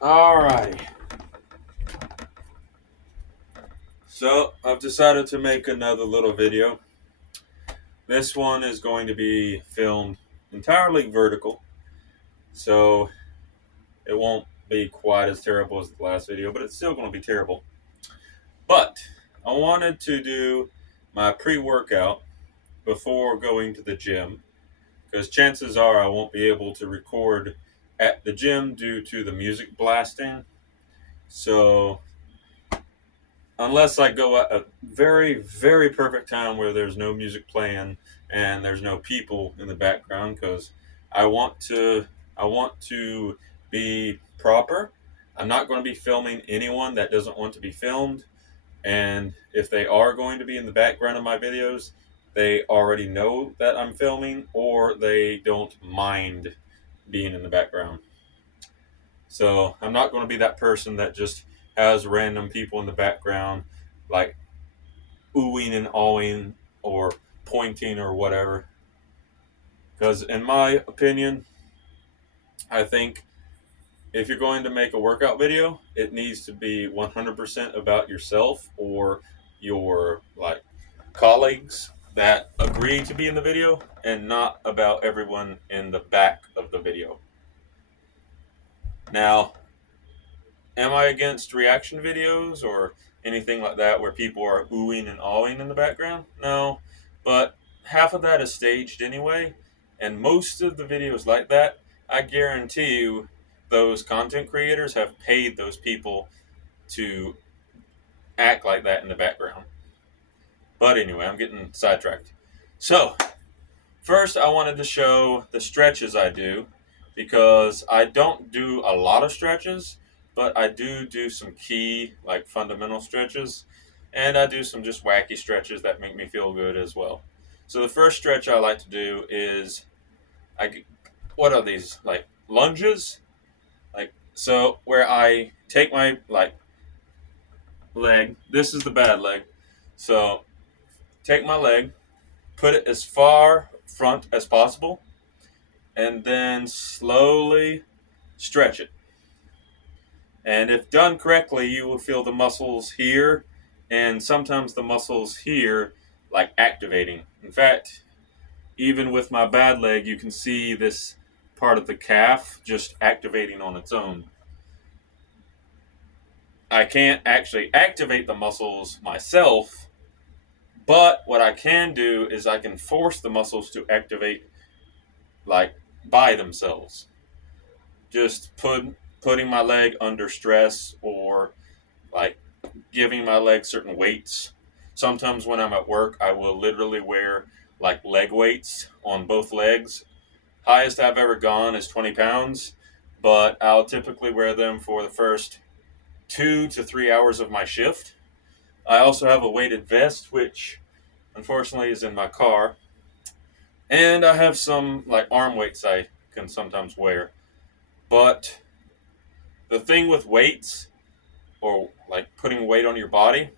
Alrighty. So I've decided to make another little video. This one is going to be filmed entirely vertical, so it won't be quite as terrible as the last video, but it's still going to be terrible. But I wanted to do my pre-workout before going to the gym, because chances are I won't be able to record at the gym due to the music blasting. So unless I go at a very, very perfect time where there's no music playing and there's no people in the background, because I want to, I want to be proper. I'm not going to be filming anyone that doesn't want to be filmed, and if they are going to be in the background of my videos, they already know that I'm filming, or they don't mind being in the background. So I'm not going to be that person that just has random people in the background, like oohing and awing or pointing or whatever. Because in my opinion, I think if you're going to make a workout video, it needs to be 100% about yourself or your like colleagues that agree to be in the video, and not about everyone in the back of the video. Now, am I against reaction videos or anything like that where people are oohing and awing in the background? No, but half of that is staged anyway, and most of the videos like that, I guarantee you, those content creators have paid those people to act like that in the background. But anyway, I'm getting sidetracked. So, first, I wanted to show the stretches I do, because I don't do a lot of stretches, but I do some key, like fundamental stretches, and I do some just wacky stretches that make me feel good as well. So the first stretch I like to do is what are these, like lunges? Like, so where I take my like leg, this is the bad leg. So take my leg, put it as far front as possible, and then slowly stretch it. And if done correctly, you will feel the muscles here and sometimes the muscles here like activating. In fact, even with my bad leg, you can see this part of the calf just activating on its own. I can't actually activate the muscles myself, but what I can do is I can force the muscles to activate like by themselves. Just putting my leg under stress, or like giving my leg certain weights. Sometimes when I'm at work, I will literally wear like leg weights on both legs. Highest I've ever gone is 20 pounds, but I'll typically wear them for the first 2 to 3 hours of my shift. I also have a weighted vest, which unfortunately is in my car. And I have some like arm weights I can sometimes wear. But the thing with weights, or like putting weight on your body,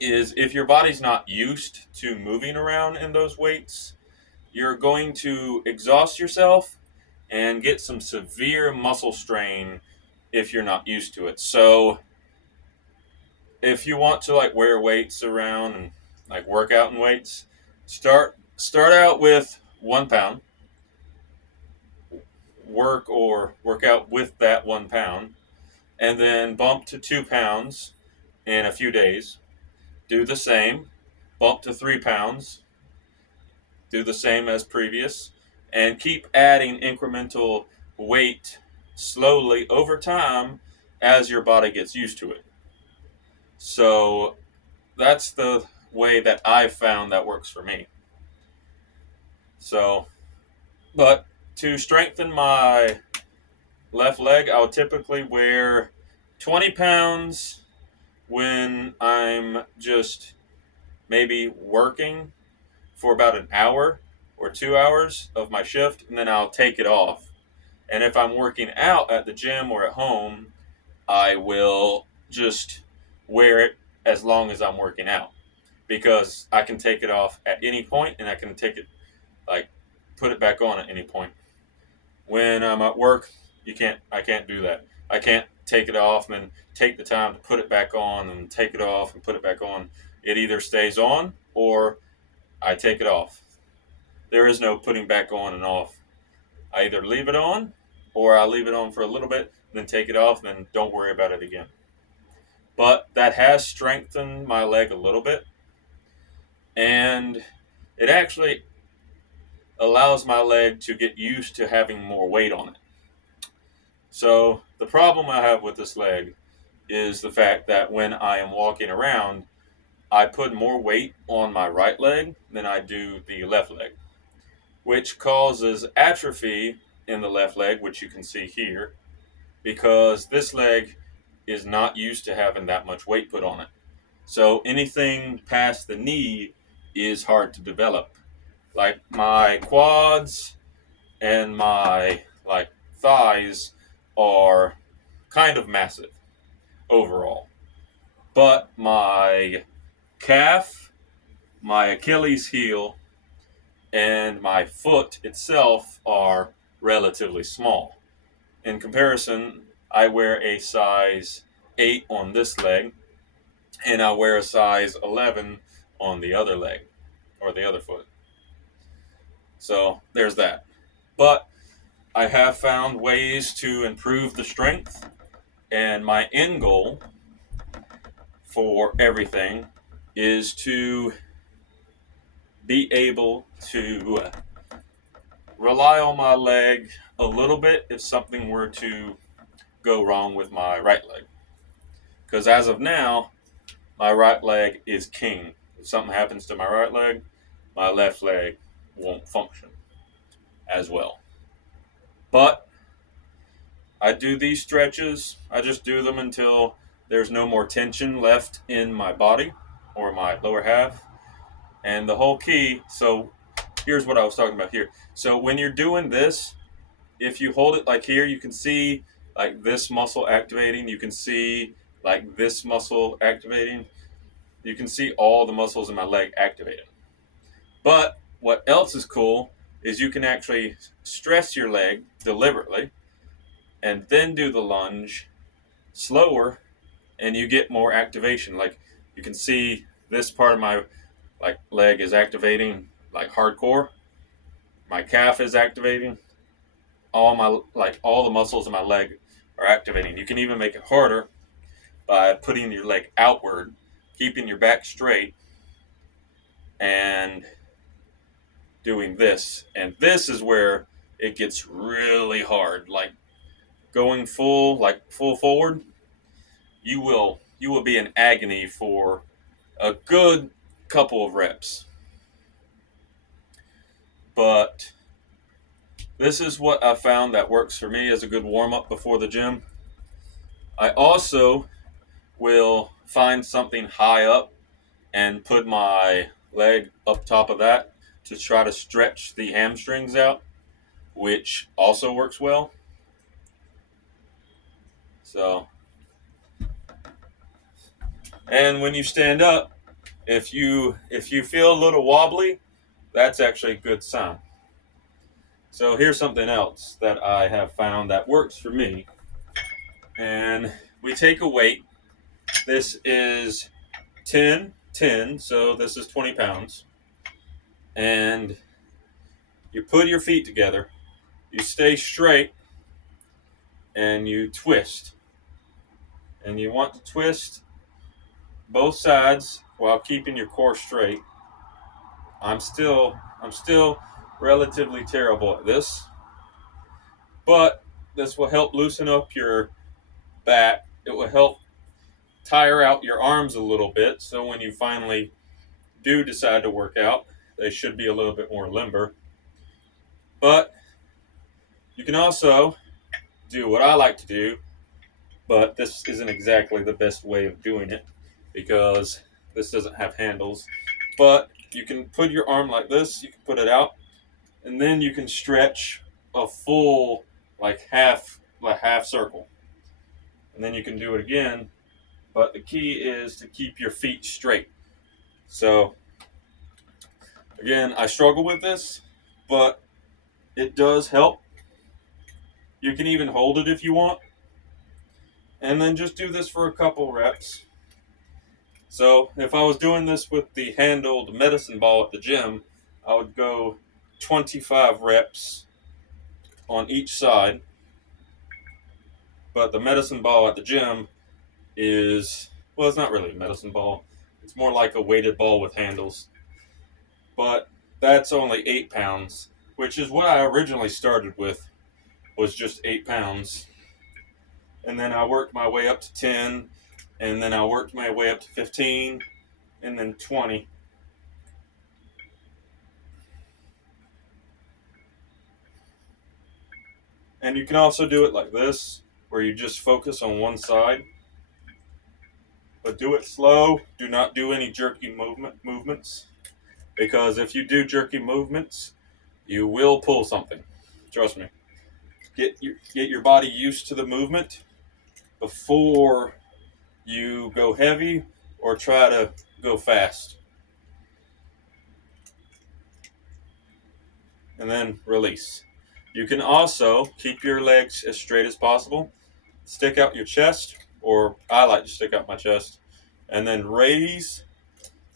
is if your body's not used to moving around in those weights, you're going to exhaust yourself and get some severe muscle strain if you're not used to it. So if you want to like wear weights around and like work out in weights, start out with 1 pound, work out with that 1 pound, and then bump to 2 pounds in a few days. Do the same, bump to 3 pounds, do the same as previous, and keep adding incremental weight slowly over time as your body gets used to it. So that's the way that I've found that works for me. So, but to strengthen my left leg, I would typically wear 20 pounds when I'm just maybe working for about an hour or 2 hours of my shift, and then I'll take it off. And if I'm working out at the gym or at home, I will just wear it as long as I'm working out, because I can take it off at any point and I can take it, like, put it back on at any point. When I'm at work, I can't do that. I can't take it off and then take the time to put it back on and take it off and put it back on. It either stays on or I take it off. There is no putting back on and off. I either leave it on or I leave it on for a little bit, then take it off, and then don't worry about it again. But that has strengthened my leg a little bit, and it actually allows my leg to get used to having more weight on it. So the problem I have with this leg is the fact that when I am walking around, I put more weight on my right leg than I do the left leg, which causes atrophy in the left leg, which you can see here, because this leg is not used to having that much weight put on it. So anything past the knee is hard to develop. Like my quads and my thighs are kind of massive overall. But my calf, my Achilles heel, and my foot itself are relatively small. In comparison, I wear a size 8 on this leg, and I wear a size 11 on the other leg, or the other foot. So there's that. But I have found ways to improve the strength, and my end goal for everything is to be able to rely on my leg a little bit if something were to go wrong with my right leg. Because as of now, my right leg is king. If something happens to my right leg, my left leg won't function as well. But I do these stretches. I just do them until there's no more tension left in my body or my lower half. And the whole key, so here's what I was talking about here. So when you're doing this, if you hold it like here, you can see like this muscle activating. You can see like this muscle activating. You can see all the muscles in my leg activating. But what else is cool is you can actually stress your leg deliberately and then do the lunge slower, and you get more activation. Like you can see this part of my leg is activating like hardcore. My calf is activating. All the muscles in my leg are activating. You can even make it harder by putting your leg outward, keeping your back straight, and doing this. And this is where it gets really hard. Like going full forward, you will be in agony for a good couple of reps. But this is what I found that works for me as a good warm-up before the gym. I also will find something high up and put my leg up top of that to try to stretch the hamstrings out, which also works well. So, and when you stand up, if you feel a little wobbly, that's actually a good sign. So here's something else that I have found that works for me. And we take a weight. This is 10, so this is 20 pounds. And you put your feet together, you stay straight, and you twist. And you want to twist both sides while keeping your core straight. I'm still relatively terrible at this, but this will help loosen up your back. It will help tire out your arms a little bit, so when you finally do decide to work out, they should be a little bit more limber. But you can also do what I like to do, but this isn't exactly the best way of doing it because this doesn't have handles. But you can put your arm like this, you can put it out, and then you can stretch a full half circle. And then you can do it again, but the key is to keep your feet straight. So again, I struggle with this, but it does help. You can even hold it if you want. And then just do this for a couple reps. So if I was doing this with the handled medicine ball at the gym, I would go 25 reps on each side. But the medicine ball at the gym is, well, it's not really a medicine ball. It's more like a weighted ball with handles. But that's only 8 pounds, which is what I originally started with, was just 8 pounds. And then I worked my way up to 10, and then I worked my way up to 15, and then 20. And you can also do it like this, where you just focus on one side. But do it slow. Do not do any jerky movements. Because if you do jerky movements, you will pull something. Trust me. Get your body used to the movement before you go heavy or try to go fast. And then release. You can also keep your legs as straight as possible. Stick out your chest, or I like to stick out my chest, and then raise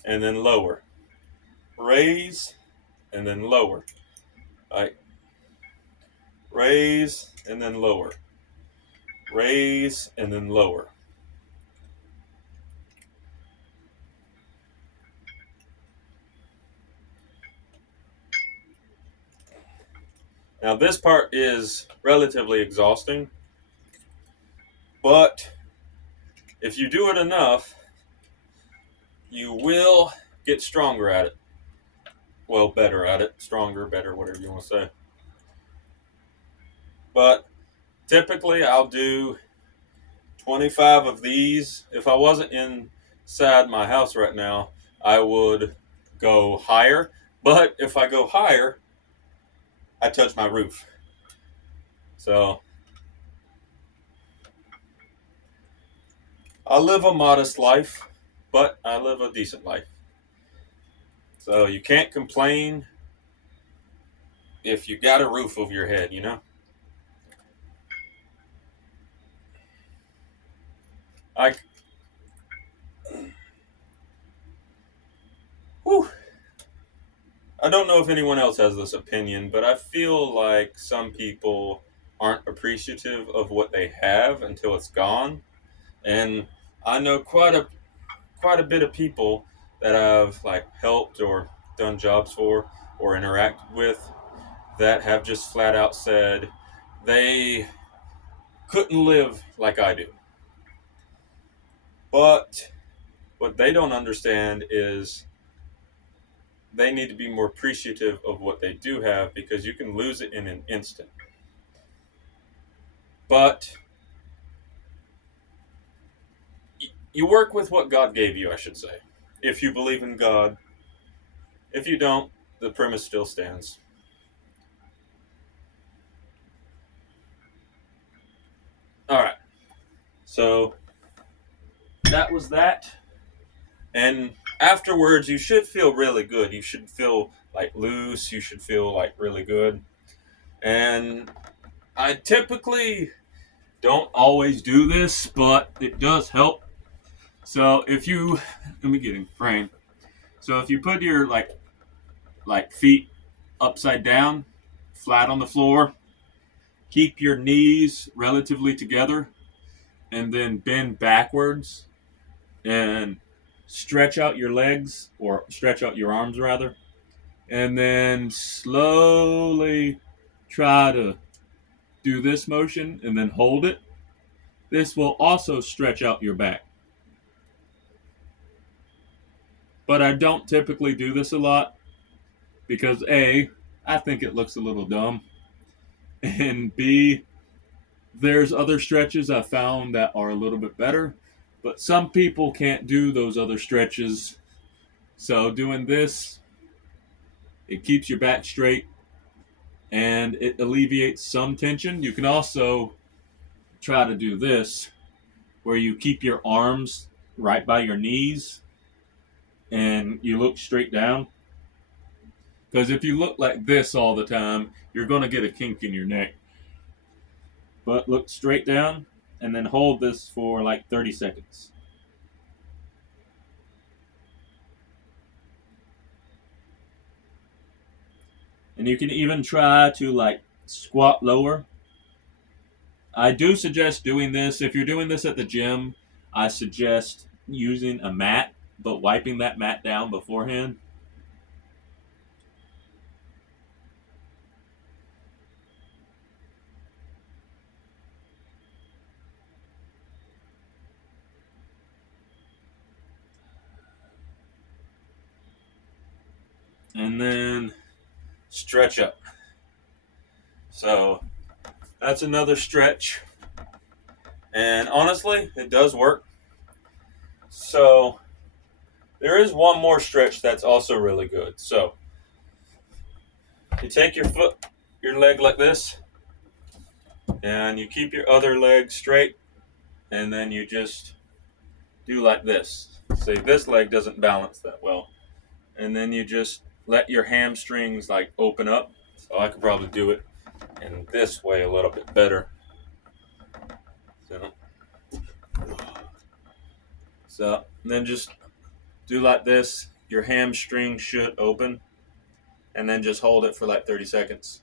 and then lower. Raise and then lower. Right? Raise and then lower. Raise and then lower. Now this part is relatively exhausting, but if you do it enough, you will get stronger at it. Well, better at it. Stronger, better, whatever you want to say. But typically I'll do 25 of these. If I wasn't inside my house right now, I would go higher. But if I go higher, I touch my roof. So I live a modest life, but I live a decent life. So you can't complain if you got a roof over your head, you know? I whew, I don't know if anyone else has this opinion, but I feel like some people aren't appreciative of what they have until it's gone. And I know quite a bit of people that I've like helped or done jobs for or interacted with that have just flat out said they couldn't live like I do. But what they don't understand is they need to be more appreciative of what they do have, because you can lose it in an instant. But you work with what God gave you, I should say. If you believe in God. If you don't, the premise still stands. All right. So that was that. And afterwards, you should feel really good. You should feel like loose. You should feel like really good. And I typically don't always do this, but it does help. So if you, let me get in frame. So if you put your like feet upside down, flat on the floor, keep your knees relatively together, and then bend backwards and stretch out your legs, or stretch out your arms rather, and then slowly try to do this motion and then hold it. This will also stretch out your back. But I don't typically do this a lot because A, I think it looks a little dumb, and B, there's other stretches I found that are a little bit better, but some people can't do those other stretches. So doing this, it keeps your back straight and it alleviates some tension. You can also try to do this, where you keep your arms right by your knees and you look straight down. Because if you look like this all the time, you're going to get a kink in your neck. But look straight down and then hold this for like 30 seconds. And you can even try to like squat lower. I do suggest doing this. If you're doing this at the gym, I suggest using a mat, but wiping that mat down beforehand. And then stretch up. So that's another stretch. And honestly, it does work. So there is one more stretch that's also really good. So you take your leg like this, and you keep your other leg straight, and then you just do like this. See, this leg doesn't balance that well. And then you just let your hamstrings like open up. So I could probably do it in this way a little bit better. So then just do like this. Your hamstring should open, and then just hold it for like 30 seconds.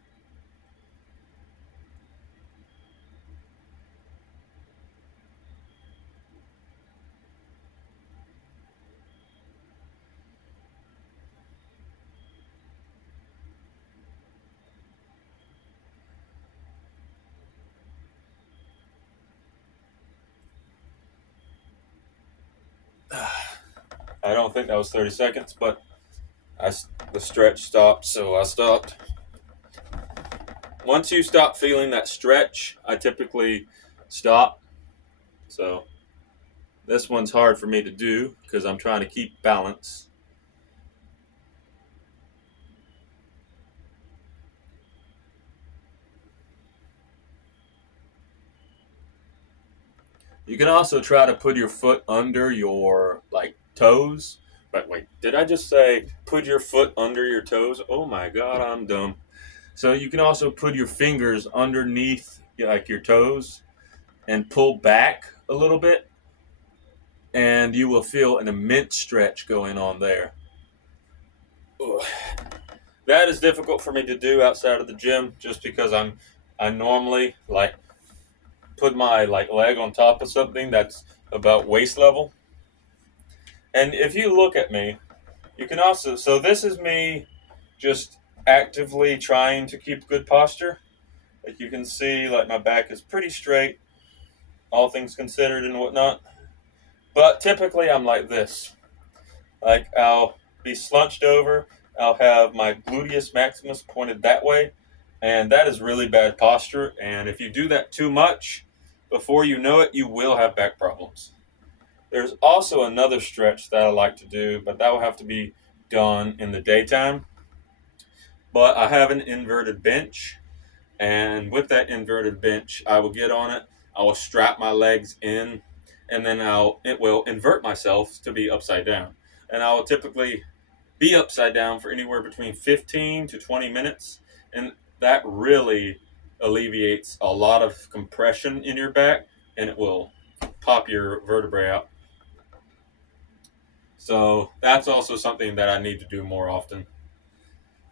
I don't think that was 30 seconds, but the stretch stopped, so I stopped. Once you stop feeling that stretch, I typically stop. So this one's hard for me to do because I'm trying to keep balance. You can also try to put your foot under your like toes. But wait, did I just say put your foot under your toes? Oh my god, I'm dumb. So you can also put your fingers underneath like your toes and pull back a little bit, and you will feel an immense stretch going on there. Ugh. That is difficult for me to do outside of the gym just because I normally like put my like leg on top of something that's about waist level. And if you look at me, you can also, so this is me just actively trying to keep good posture. Like you can see, like my back is pretty straight, all things considered and whatnot. But typically I'm like this. Like I'll be slunched over, I'll have my gluteus maximus pointed that way, and that is really bad posture. And if you do that too much, before you know it, you will have back problems. There's also another stretch that I like to do, but that will have to be done in the daytime. But I have an inverted bench, and with that inverted bench, I will get on it. I will strap my legs in, and then it will invert myself to be upside down. And I will typically be upside down for anywhere between 15 to 20 minutes, and that really alleviates a lot of compression in your back, and it will pop your vertebrae out. So that's also something that I need to do more often.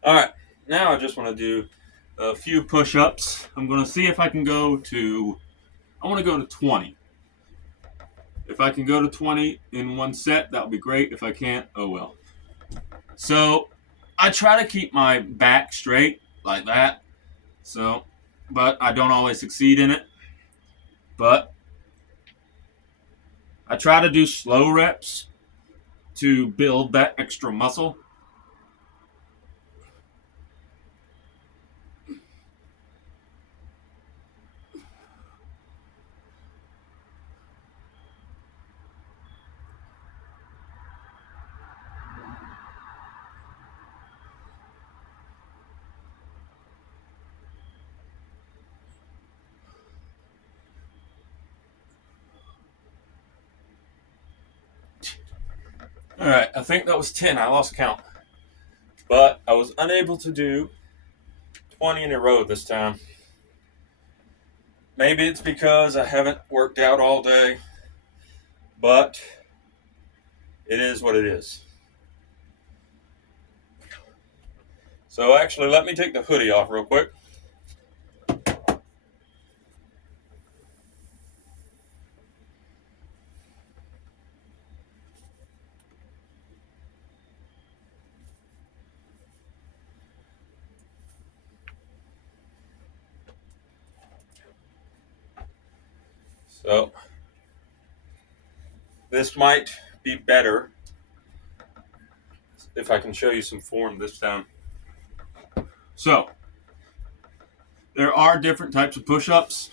All right, now I just want to do a few push-ups. I'm going to see if I can go to, I want to go to 20. If I can go to 20 in one set, that would be great. If I can't, oh well. So I try to keep my back straight like that. So, but I don't always succeed in it. But I try to do slow reps to build that extra muscle. All right, I think that was 10. I lost count. But I was unable to do 20 in a row this time. Maybe it's because I haven't worked out all day, but it is what it is. So actually, let me take the hoodie off real quick. So this might be better if I can show you some form this time. So there are different types of push-ups.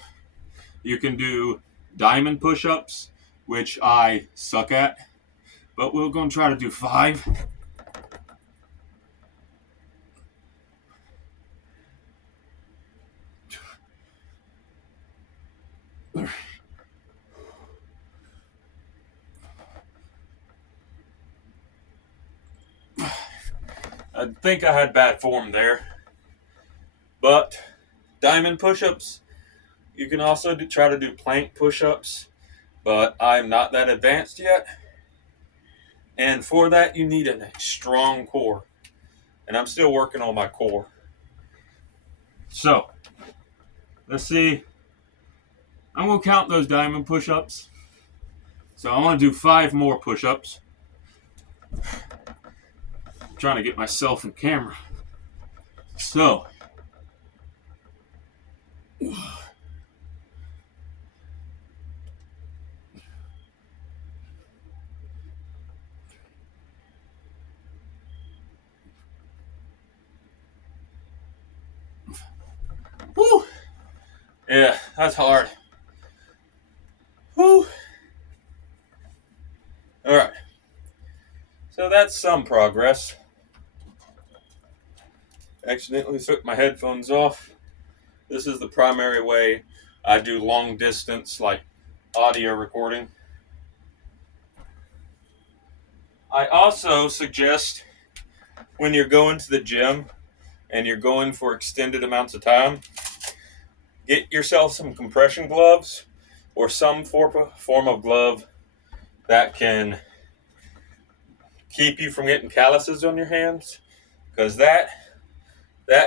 You can do diamond push-ups, which I suck at, but we're going to try to do 5. I think I had bad form there, but diamond push-ups. You can also try to do plank push-ups, but I'm not that advanced yet. And for that, you need a strong core. And I'm still working on my core. So, let's see. I'm going to count those diamond push-ups. So I want to do 5 more push-ups. I'm trying to get myself in camera. So, whew. Yeah, that's hard. Whew. All right. So that's some progress. Accidentally took my headphones off. This is the primary way I do long distance, like audio recording. I also suggest when you're going to the gym and you're going for extended amounts of time, get yourself some compression gloves or some form of glove that can keep you from getting calluses on your hands, because that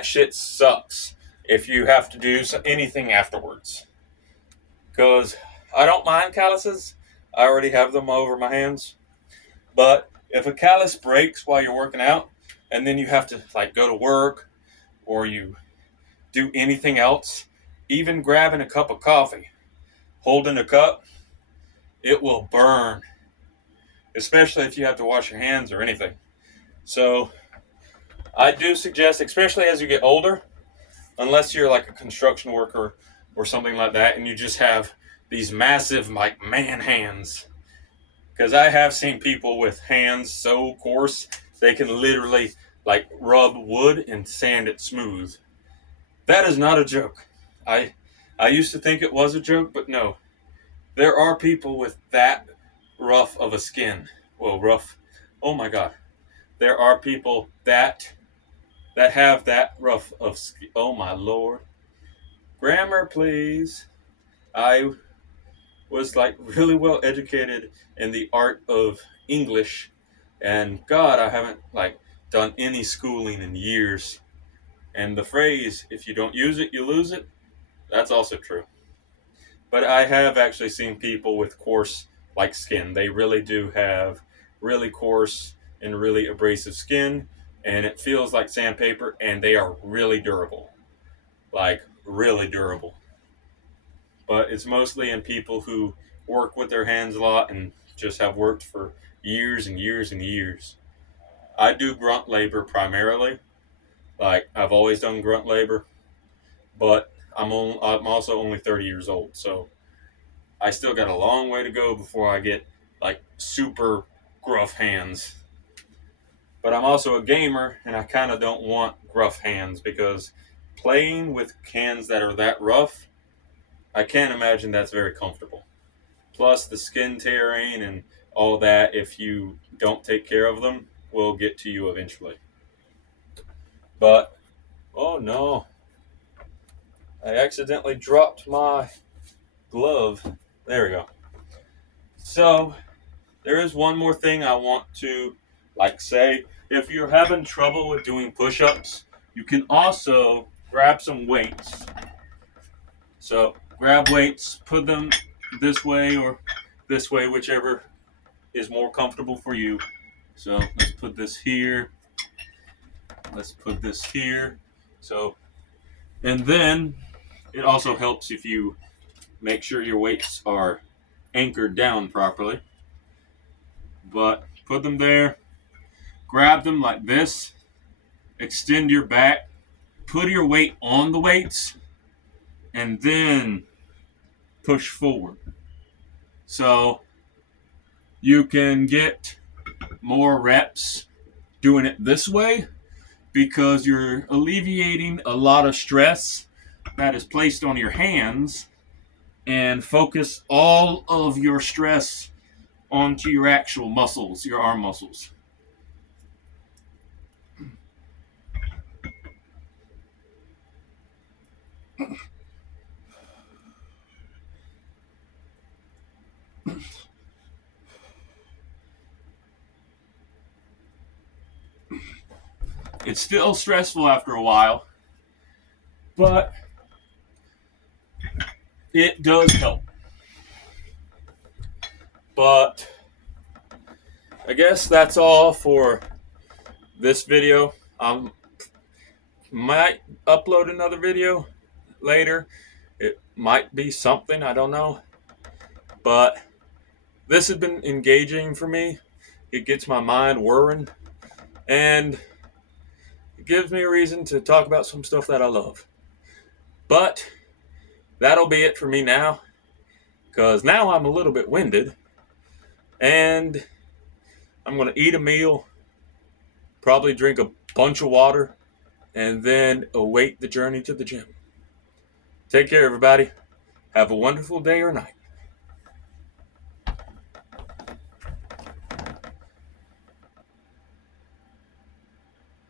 shit sucks if you have to do anything afterwards. Because I don't mind calluses. I already have them over my hands. But if a callus breaks while you're working out and then you have to like go to work or you do anything else, even grabbing a cup of coffee, holding a cup, it will burn, especially if you have to wash your hands or anything. So I do suggest, especially as you get older, unless you're like a construction worker or something like that and you just have these massive like man hands, because I have seen people with hands so coarse they can literally like rub wood and sand it smooth. That is not a joke. I used to think it was a joke, but no. There are people with that rough of a skin. Well, rough. Oh my God. There are people that have that rough of skin. Oh my Lord. Grammar, please. I was like really well educated in the art of English, and God, I haven't like done any schooling in years. And the phrase, if you don't use it, you lose it, that's also true. But I have actually seen people with coarse like skin. They really do have really coarse and really abrasive skin, and it feels like sandpaper, and they are really durable. Like really durable. But it's mostly in people who work with their hands a lot and just have worked for years and years and years. I do grunt labor primarily. Like I've always done grunt labor, but I'm also only 30 years old, so I still got a long way to go before I get like super gruff hands. But I'm also a gamer, and I kind of don't want gruff hands because playing with hands that are that rough, I can't imagine that's very comfortable. Plus, the skin tearing and all that, if you don't take care of them, will get to you eventually. But, oh no, I accidentally dropped my glove. There we go. So there is one more thing I want to say. If you're having trouble with doing push-ups, you can also grab some weights. So grab weights, put them this way or this way, whichever is more comfortable for you. So let's put this here. Let's put this here. So, and then it also helps if you make sure your weights are anchored down properly. But put them there, grab them like this, extend your back, put your weight on the weights, and then push forward. So you can get more reps doing it this way because you're alleviating a lot of stress that is placed on your hands and focus all of your stress onto your actual muscles, your arm muscles. It's still stressful after a while, but it does help. But I guess that's all for this video. I might upload another video later. It might be something, I don't know. But this has been engaging for me. It gets my mind whirring, and it gives me a reason to talk about some stuff that I love. But that'll be it for me now, because now I'm a little bit winded, and I'm going to eat a meal, probably drink a bunch of water, and then await the journey to the gym. Take care, everybody. Have a wonderful day or night.